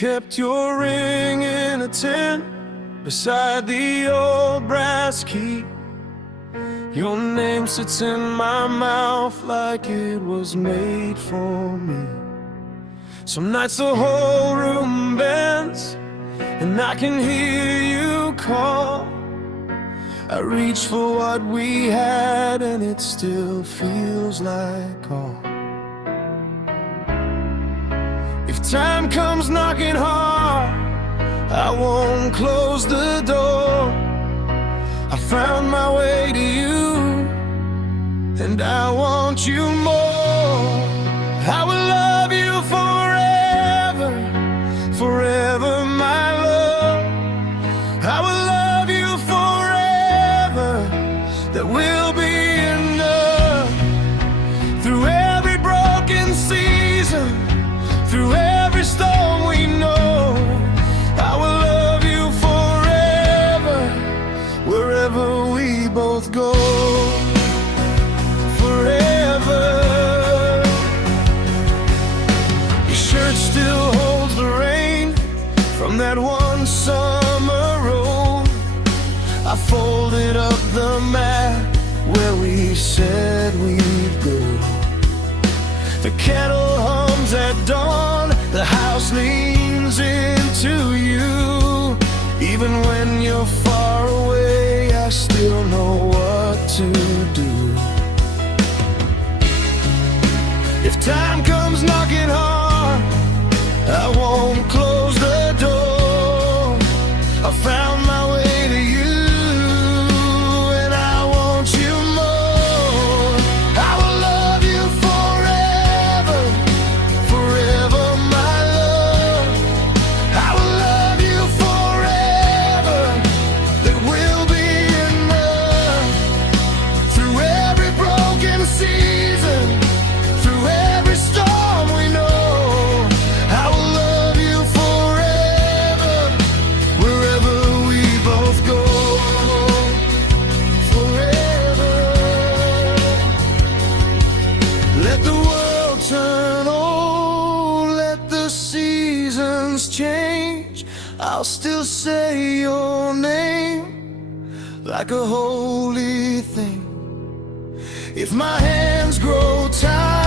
kept your ring in a tin beside the old brass key. Your name sits in my mouth like it was made for me. Some nights the whole room bends and I can hear you call. I reach for what we had and it still feels like home. If time comes knocking hard, I won't close the door. I found my way to you, and I want you more. I will love you forever, forever, my love. I will love you forever, that will be enough. Through every broken season, through every storm we know, I will love you forever, wherever we both go. Forever. Your shirt still holds the rain from that one summer road. I folded up the map where we said we'd go. The kettle hums at dawn, the house leans into you. Even when you're far away, I still know what to do. If time comes knocking hard, I won't close the door. I found my way to you, and I want you more. I will love you forever, forever, my love. I will love you forever, that will be enough. Through every broken season, through every storm we know, I will love you forever, wherever we both go. Forever. Let the world turn old, let the seasons change, I'll still say your name like a holy thing. If my hands grow tired,